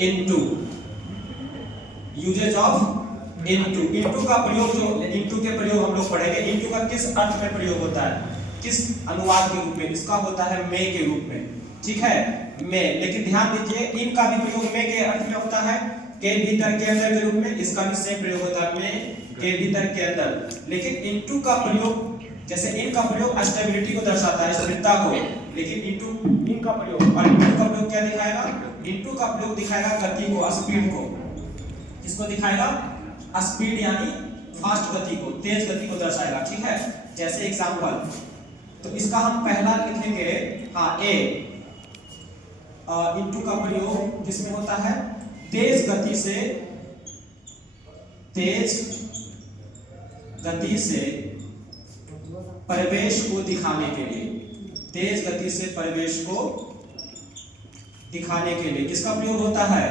Into, usages of into. Into का प्रयोग जो इनटू के प्रयोग हम लोग पढ़ेंगे। इनटू का किस अर्थ में प्रयोग होता है, किस अनुवाद के रूप में? इसका होता है मे के रूप में, ठीक है, मे। लेकिन ध्यान दीजिए इन का भी प्रयोग मे के अर्थ में होता है, के भीतर के अंदर के रूप में। इसका भी सेम प्रयोग होता है, मे के भीतर के अंदर। लेकिन इनटू का प्रयोग, जैसे इन का प्रयोग स्टेबिलिटी को दर्शाता है, स्थिरता को, लेकिन इनटू इन का प्रयोग, और इनटू का प्रयोग क्या दिखाएगा? इनटू का प्रयोग दिखाएगा गति को, स्पीड को। किसको दिखाएगा? स्पीड यानी फास्ट गति को, तेज गति को दर्शाएगा, ठीक है। जैसे एग्जांपल, तो इसका हम पहला लिखेंगे, हाँ, ए। इनटू का प्रयोग किसमें होता है? तेज गति से, तेज गति से परिवेश को दिखाने के लिए, तेज गति से परिवेश को दिखाने के लिए किसका प्रयोग होता है?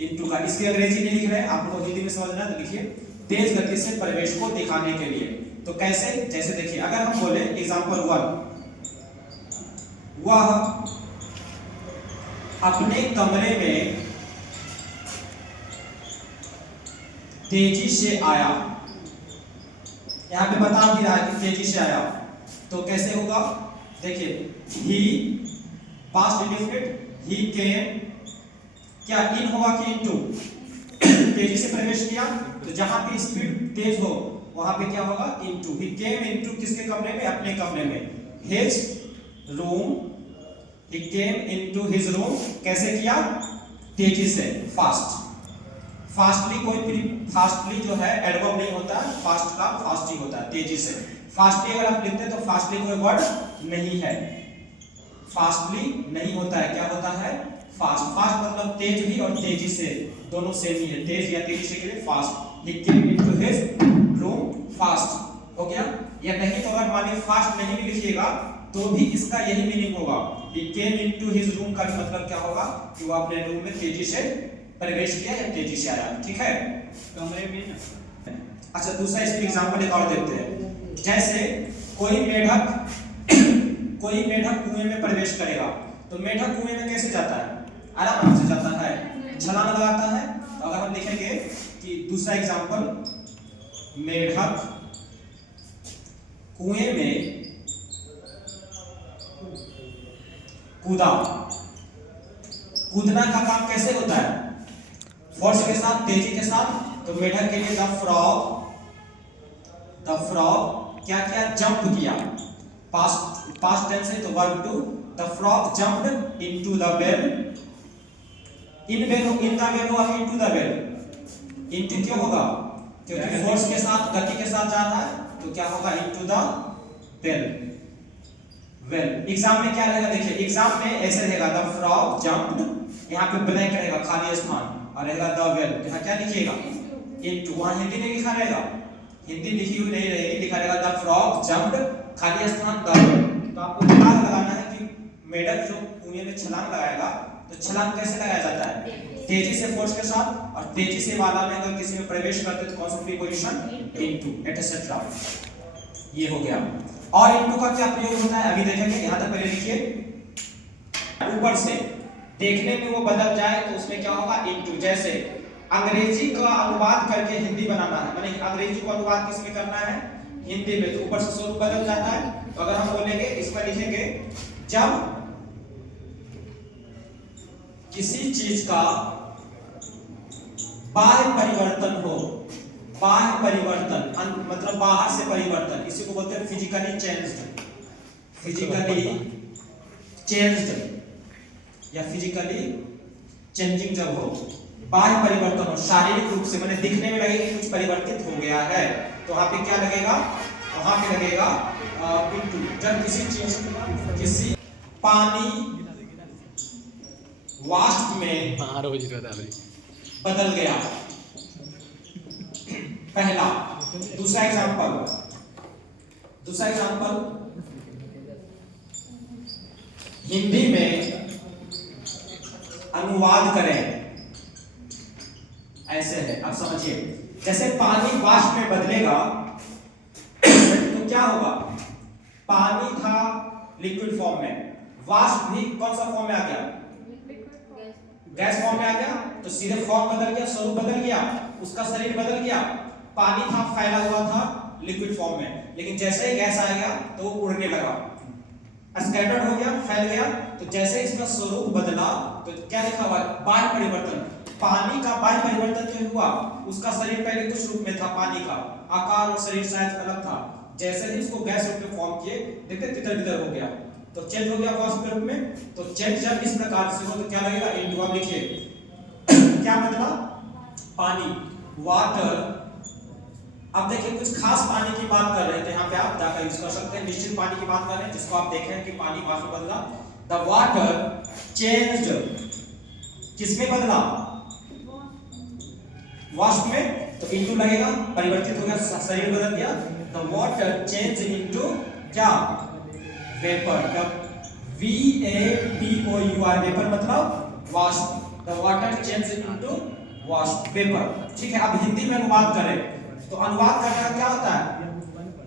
इनटू का। इसकी अंग्रेजी नहीं लिख रहे हैं, आपको हिंदी में समझना तो लिखिए, तेज गति से परिवेश को दिखाने के लिए। तो कैसे? जैसे देखिए, अगर हम बोले एग्जांपल 1, वह अपने कमरे में तेजी से आया। यहां पे बता भी रहा है कि तेजी से आया, तो कैसे होगा? देखिए, ही पास्ट इंडेफिनिट, ही केम, क्या इन होगा कि इनटू? तेजी से प्रवेश किया, तो जहां पे स्पीड तेज हो वहां पे क्या होगा? इनटू। ही केम इनटू किसके कमरे में? अपने कमरे में। हिज रूम, ही केम इनटू हिज रूम, कैसे किया? तेजी से, फास्ट। फास्टली, कोई फास्टली जो है एडवर्ब नहीं होता है, फास्ट का फास्ट ही होता है, तेजी से। फास्टली अगर आप लिखते हैं तो फास्टली कोई वर्ड नहीं है, फास्टली नहीं होता है, क्या होता है? फास्ट। फास्ट मतलब तेज भी और तेजी से, दोनों सेम ही है, तेज या तेजी से के लिए fast. He came into his room, fast हो गया। या नहीं तो अगर मान लीजिए फास्ट नहीं भी लिखिएगा तो भी इसका यही मीनिंग होगा। ही केम इनटू हिज रूम का मतलब क्या होगा? कि वो अपने रूम में तेजी से प्रवेश किया या तेजी से आया, ठीक है, कमरे में ना। अच्छा, दूसरा इसमें एग्जांपल एक और देखते हैं। जैसे कोई मेढक कुएं में प्रवेश करेगा, तो मेढक कुएं में कैसे जाता है? आराम से जाता है, छलांग लगाता है। तो अगर हम लिखेंगे कि दूसरा एग्जांपल, मेढक कुएं में कूदा। कूदना का काम कैसे होता है? फोर्स के साथ, तेजी के साथ। तो मेढक के लिए द फ्रॉग क्या किया? जंप किया। पास्ट टेंस है तो verb two. The frog jumped into the well. In the well होगा कि इनटू द वेल? इनटू क्यों होगा? क्योंकि फोर्स के साथ, गति के साथ जा रहा है, तो क्या होगा? Into the well. एग्जाम में क्या रहेगा? देखिए, एग्जाम में ऐसे रहेगा, द फ्रॉग जंप्ड, यहाँ पे ब्लैंक रहेगा, खाली स्थान, और रहेगा द वेल। यहाँ क्या लिखिएगा? इनटू। वहां हिंदी में लिखा रहेगा, हिंदी लिखी हुई नहीं रहेगी, लिखा रहेगा द फ्रॉग जंप्ड, खाली स्थान द वेल। तो आपको दिमाग लगाना है कि मेढक जो कुएं में छलांग लगाएगा, तो छलांग कैसे लगाया जाता है? तेजी से, फोर्स के साथ। और तेजी से वाला में अगर किसी में प्रवेश करते तो कौन सा प्रीपोजिशन? Into, etcetera. ये हो गया। और इनटू का क्या प्रयोग होता है अभी देखेंगे। यहां तक पहले लिखिए, ऊपर से देखने में वो बदल जाए तो उसमें क्या होगा? इनटू। जैसे अंग्रेजी का अनुवाद करके हिंदी बनाना है, माने अंग्रेजी को अनुवाद किस में करना है? हिंदी में, तो ऊपर से स्वरूप बदल जाता है। तो अगर हम बोलेंगे, इसमें लिखेंगे, जब किसी चीज का बाह्य परिवर्तन हो, बाह्य परिवर्तन मतलब बाहर से परिवर्तन, इसी को बोलते हैं फिजिकली चेंज्ड। फिजिकली चेंज्ड या फिजिकली चेंजिंग जब हो, बाह्य परिवर्तन हो, शारीरिक रूप से, माने दिखने में लगे कि कुछ परिवर्तित हो गया है, तो वहां पे क्या लगेगा? वहां पे लगेगा इनटू। जब किसी चीज, किसी पानी वाष्प में बदल गया, पहला। दूसरा एग्जांपल, हिंदी में अनुवाद करें, ऐसे है, आप समझिए। जैसे पानी वाष्प में बदलेगा तो क्या होगा? पानी था लिक्विड फॉर्म में, वाष्प भी कौन सा फॉर्म में आ गया? गैस फॉर्म में आ गया तो सीधे फॉर्म बदल गया, स्वरूप बदल गया, उसका शरीर बदल गया। पानी था फैला हुआ था लिक्विड फॉर्म में, लेकिन जैसे ही गैस आ गया तो वो उड़ने लगा, स्कैटर्ड हो गया, फैल गया। तो जैसे इसका स्वरूप बदला तो क्या लिखा हुआ है? बाह्य परिवर्तन। पानी का बाह्य परिवर्तन जो हुआ, उसका शरीर पहले कुछ रूप में था, पानी का आकार और शरीर साइज अलग था। जैसे ही इसको गैस रूप में फॉर्म किए, देखते तितर-बितर हो गया, तो चेंज हो गया वाष्प के रूप में। तो चेंज जब इस प्रकार से हो तो क्या लगेगा? इनटू। आप लिखिए क्या मतलब? पानी, वाटर। अब देखिए कुछ खास पानी की बात कर रहे हैं, तो यहाँ पे आप जाकर यूज कर सकते हैं। निश्चित पानी की बात कर रहे हैं जिसको आप देखें कि पानी वाष्प में बदला। द वाटर चेंज्ड, किसमें बदला? वाष्प में, तो इनटू लगेगा, परिवर्तित हो गया, शरीर बदल गया। द वाटर चेंज इनटू क्या? वेपर। VAPOUR, वेपर मतलब वाष्प। द वाटर चेंज इनटू वाष्प, वेपर। ठीक है, अब हिंदी में अनुवाद करें तो अनुवाद करने का क्या होता है?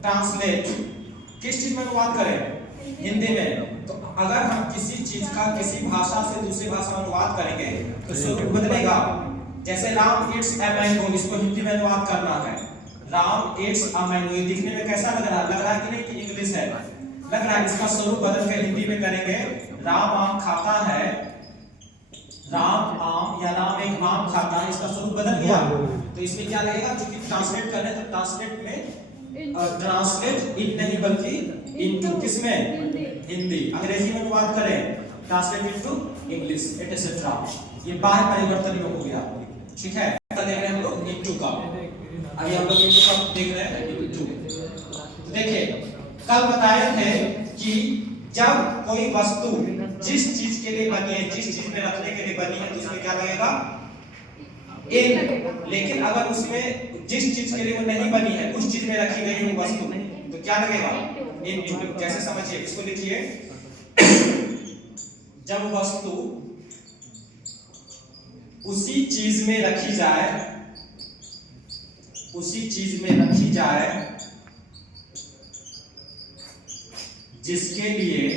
ट्रांसलेट। किस चीज में अनुवाद करें? हिंदी में। तो अगर हम किसी चीज का किसी भाषा से दूसरी भाषा में अनुवाद करेंगे तो स्वरूप बदलेगा। जैसे राम इट्स अ मैंगो, इसको हिंदी में अनुवाद करना है, राम इट्स अ मैंगो। ये दिखने में कैसा लग रहा है? लग रहा है कि नहीं कि इंग्लिश है? लग रहा है। इसका स्वरूप बदल के हिंदी में करेंगे, राम आम खाता है, राम आम, या राम एक आम खाता है, इसका स्वरूप बदल गया। तो इसमें क्या लगेगा? क्योंकि ट्रांसलेट कर रहे हैं तो ट्रांसलेट में ट्रांसलेट इन नहीं बल्कि इनटू, किसमें? हिंदी। अंग्रेजी में अनुवाद करें, ट्रांसलेट इनटू इंग्लिश, एटसेट्रा। ये बाह्य परिवर्तन में हो गया। ठीक है, देख रहे हैं हम लोग इनटू का। अभी हम लोग इनटू का देख रहे हैं, इनटू। तो देखिए कल बताए थे कि जब कोई वस्तु जिस चीज के लिए बनी है, जिस चीज में रखने के लिए बनी है, तो उसमें क्या लगेगा? इन। लेकिन अगर उसमें जिस चीज के लिए वो नहीं बनी है, उस चीज में रखी गई है वस्तु, तो क्या लगेगा? इनटू। कैसे समझिए, इसको लिखिए। जब वस्तु उसी चीज में रखी जाए, उसी चीज में रखी जाए जिसके लिए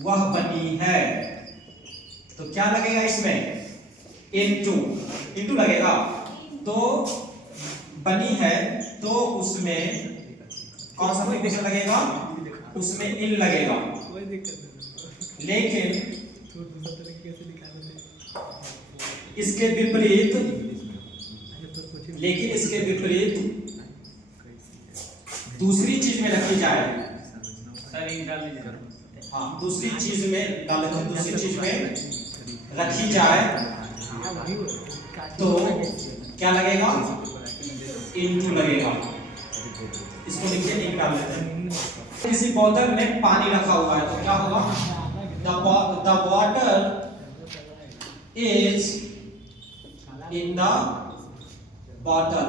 वह बनी है, तो क्या लगेगा इसमें? इनटू। इनटू लगेगा। तो बनी है तो उसमें कौन सा प्रीफिक्स लगेगा? उसमें इन लगेगा। लेकिन इसके विपरीत, लेकिन इसके विपरीत दूसरी चीज में रखी जाए, हाँ दूसरी चीज में डाल, दूसरी चीज में रखी जाए तो क्या लगेगा? इनटू लगेगा। इसको लिखिए, इन डाल लेते हैं। किसी बोतल में पानी रखा हुआ है तो क्या होगा? The water is in the bottle.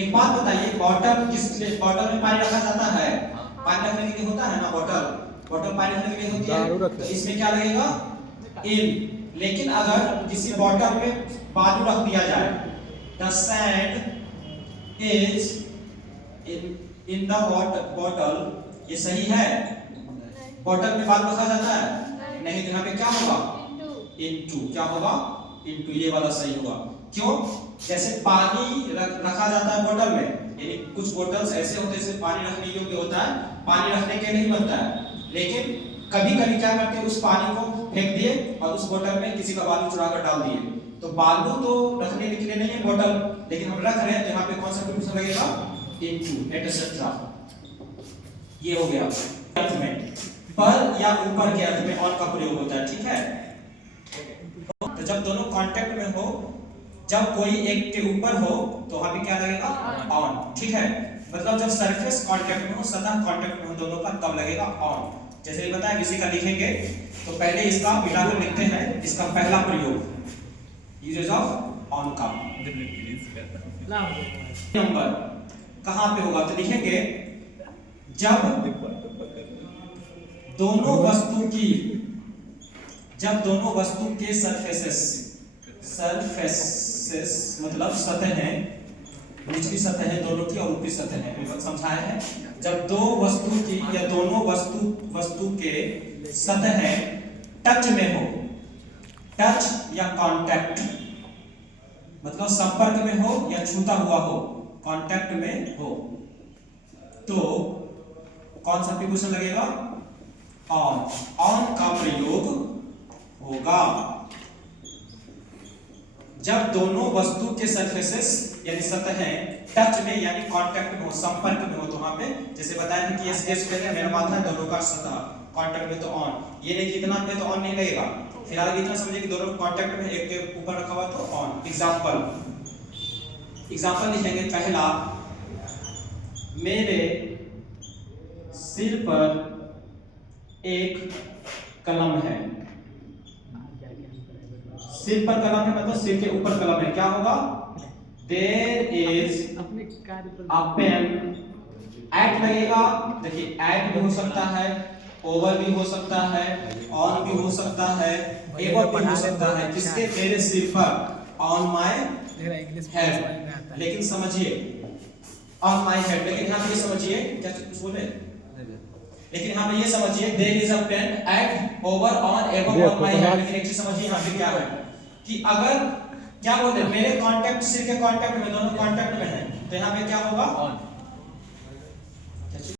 एक बात बताइए, बॉटल किस बॉटल में पानी रखा जाता है? पानी रखने के लिए होता है ना बॉटल, बॉटल पानी रखने के लिए होती है। तो इसमें क्या लगेगा? इन। लेकिन अगर किसी बॉटल में बालू रख दिया जाए, the sand is in the bottle, ये सही है? बॉटल में बालू रखा जाता है? नहीं, तो यहाँ पे क्या होगा? इनटू। क्या होगा? इनटू। ये वाला सही होगा। क्यों? जैसे पानी रखा जाता है बोतल में, यानी कुछ बोतल्स ऐसे होते हैं जिसमें पानी रखने योग्य होता है, पानी रखने के नहीं बनता है, लेकिन कभी कभी क्या करते हैं, उस पानी को फेंक दिए और उस बोतल में किसी का बालू चुरा कर डाल दिए। तो बालू तो रखने के लिए नहीं है बोतल, लेकिन हम रख रहे हैं, तो यहाँ पे कौन सा प्रीफिक्स लगेगा? Into, etcetera. ये हो गया। अर्थ में पर या ऊपर के अर्थ में ऑन का प्रयोग होता है। ठीक है, तो जब दोनों कांटेक्ट में हो, जब कोई एक के ऊपर हो तो वहां पे क्या लगेगा? ऑन। ठीक है, मतलब जब सरफेस कांटेक्ट में हो, सतह कांटेक्ट में हो दोनों का, तब लगेगा ऑन। जैसे ये बताया, किसी का लिखेंगे तो पहले इसका मिलाकर लिखते हैं, इसका पहला प्रयोग यूजेस ऑफ ऑन का। नंबर कहां पे होगा? तो लिखेंगे जब दोनों वस्तु के सरफेसेस मतलब सतहें, निचली सतह है दोनों की और ऊपरी सतह है, विभक्त समझाया है। जब दो वस्तु की या दोनों वस्तु के सतहें टच में हो, टच या कांटेक्ट, मतलब संपर्क में हो या छूता हुआ हो, कांटेक्ट में हो, तो कौन सा प्रीपोजिशन लगेगा? ऑन। ऑन का प्रयोग होगा जब दोनों वस्तु के सरफेसेस यानी सतहें टच में यानी कांटेक्ट में हो, संपर्क में हो। तो वहां पे जैसे बताया था कि इस केस में मेरा माथा है, दोनों का सतह कांटेक्ट में तो ऑन, ये नहीं कि इतना पे तो ऑन नहीं लगेगा। फिलहाल इतना समझिए कि दोनों कांटेक्ट में, एक के ऊपर रखा हुआ तो ऑन। एग्जांपल लिखेंगे। पहला, मेरे सिर पर एक कलम है। सिर पर कलम है मतलब सिर के ऊपर कलम है, क्या होगा? There is a pen। At लगेगा, देखिए एट भी हो सकता है, ओवर भी हो सकता है, ऑन भी हो सकता है, एबव भी हो सकता है। किसके? मेरे सिर पर, ऑन माय हेड। लेकिन समझिए ऑन माय हेड, लेकिन यहाँ पे ये समझिए, क्या कुछ बोले? लेकिन यहाँ पे ये समझिए there is a pen at, over, on, above, on my head. लेकिन एक चीज समझिए यहाँ पे क्या है कि अगर क्या बोलते हैं मेरे कांटेक्ट सिर के कांटेक्ट में, दोनों कांटेक्ट में है, तो यहाँ पे क्या होगा? ऑन।